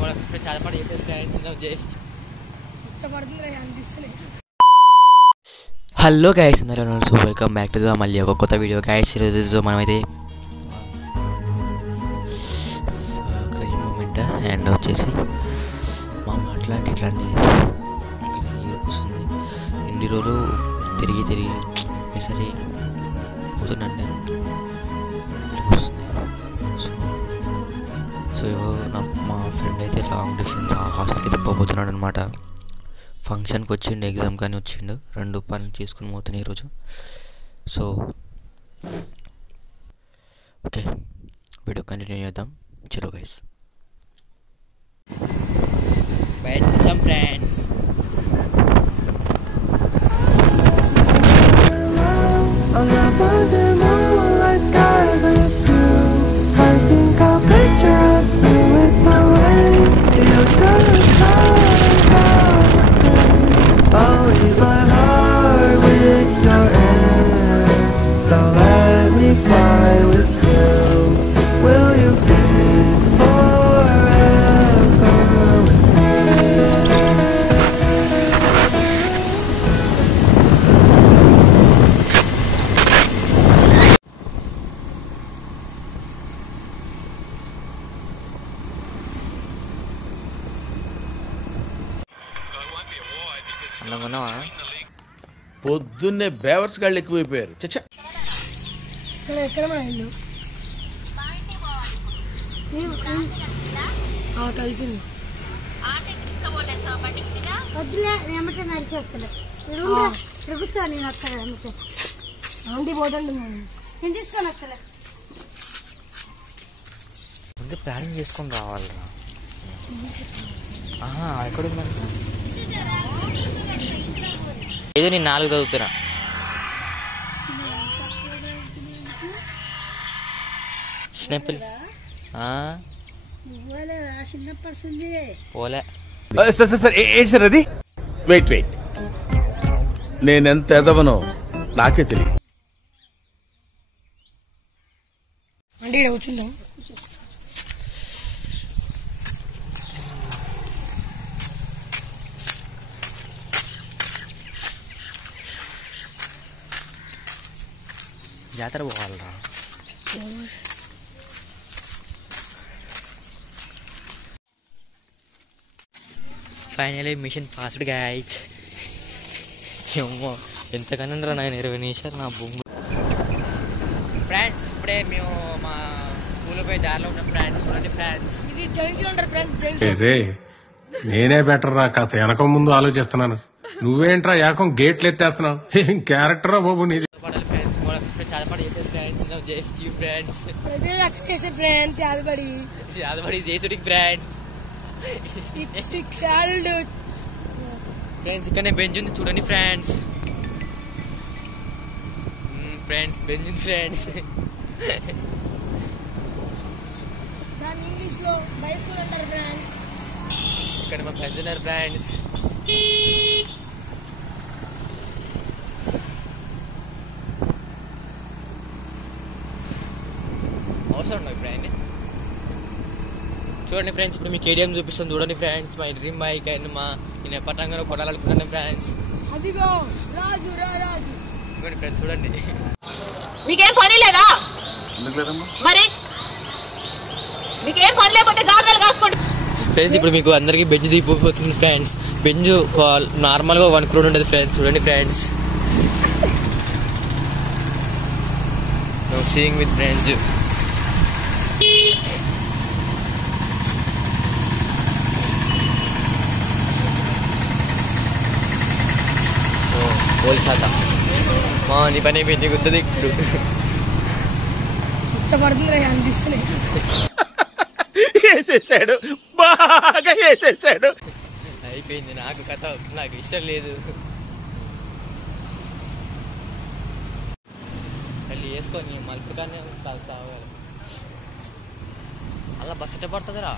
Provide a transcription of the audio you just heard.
చాలా పాటు చేసేది ఫ్రెండ్స్ చేసి హలో గైస్ అందరూ so welcome back to the మళ్ళీ ఒక కొత్త వీడియో గైస్. ఈరోజు మనమైతే మూమెంట్ అండ్ వచ్చేసి మా ఇట్లాంటి వస్తుంది ఇన్ని రోజులు తిరిగి సరే పోతున్నట్టే సో మా ఫ్రెండ్ అయితే లాంగ్ డిస్టెన్స్ హాస్టల్కి తిప్పబోతున్నాడు అనమాట. ఫంక్షన్కి వచ్చిండు, ఎగ్జామ్ కానీ వచ్చిండు, 2 పనులు చేసుకుని పోతున్నాయి ఈరోజు. సో ఓకే వీడియో కంటిన్యూ చేద్దాం. చలో గైస్ బయట వచ్చాం ఫ్రెండ్స్. పొద్దున్నే బేవర్స్ గాళ్ళు ఎక్కువైపోయారు. చచ్చా కలిసింది వద్దులే ఏమంటే నడిచి వస్తలే కూర్చో. నేను వస్తాను ఆంటీ పోతండి, నేను తీసుకొని వస్తలే. ముందు ప్లానింగ్ చేసుకొని రావాలి. ఎక్కడుందంటే ఏదో నేను 4 చదువుతున్నా. స్నేహితులు పోలే సార్ ఏంటి సార్ అది? వెయిట్ నేనెంత ఎదవనో నాకే తెలియదు. అంటే ఇక్కడ కూర్చుందాం. జాతర పోవాలరా. Finally mission passed guys. ఏమో ఎంతకన్నా నేను 20 నిమిషాలు నా భూమి. ఫ్రెండ్స్ ఇప్పుడే మేము మా స్కూల్ పోయి దారిలో ఉన్న ఫ్రెండ్స్ చూడండి ఫ్రెండ్స్. ఇది జంక్షన్ ఉంటారు ఫ్రెండ్స్. నేనే బెటర్ రా, కాస్త వెనక ముందు ఆలోచిస్తున్నాను. నువ్వేంట్రా ఏకం గేట్లు ఎత్తేస్తున్నావు? ఏం క్యారెక్టర్ రా బాబు నీది. చాలా పాటు చేసేది ఫ్రెండ్స్ ఫ్రెండ్స్ చాదబడి చేసుడి ఫ్రెండ్స్. ఫ్రెండ్స్ ఇక్కడనే బెంచ్ ఉంది చూడండి ఫ్రెండ్స్. ఫ్రెండ్స్ బెంచ్ ఉంది ఫ్రెండ్స్. ఇంగ్లీష్ లో బైస్కూల్ అంటారు ఫ్రెండ్స్. ఇక్కడ మా ఫ్రెండ్స్ ఉన్నారు ఫ్రెండ్స్. అవసరం ఫ్రెండ్ చూడండి ఫ్రెండ్స్. ఇప్పుడు మీ కేడిఎం చూపిస్తాను చూడండి ఫ్రెండ్స్. మా డ్రీమ్ బైక్ అండ్ నేను పట్టంగా కొట్టాలనుకుంటున్నాను ఫ్రెండ్స్. అదిగో రాజు రాజు చూడండి ఫ్రెండ్స్ చూడండి. మీకేం పని లేదా? మరి మీకేం పని లేకపోతే గాడిదలు కాసుకోండి ఫ్రెండ్స్. ఇప్పుడు మీకు అందరికి బెంచ్ దిగిపోతుంది ఫ్రెండ్స్. బెంచ్ నార్మల్గా 1 crore ఉంటుంది ఫ్రెండ్స్. చూడండి ఫ్రెండ్స్. Seeing with friends. పోల్చాక నీ పని అయిపోయింది గుర్తుంది. ఇప్పుడు వేసేసాడు, బాగా వేసేసాడు. అయిపోయింది నాకు కథ. నాకు ఇష్టం లేదు. మళ్ళీ వేసుకొని మలుపు కానీ కావాలి. అలా బస్ ఎట్ట పడుతుందిరా.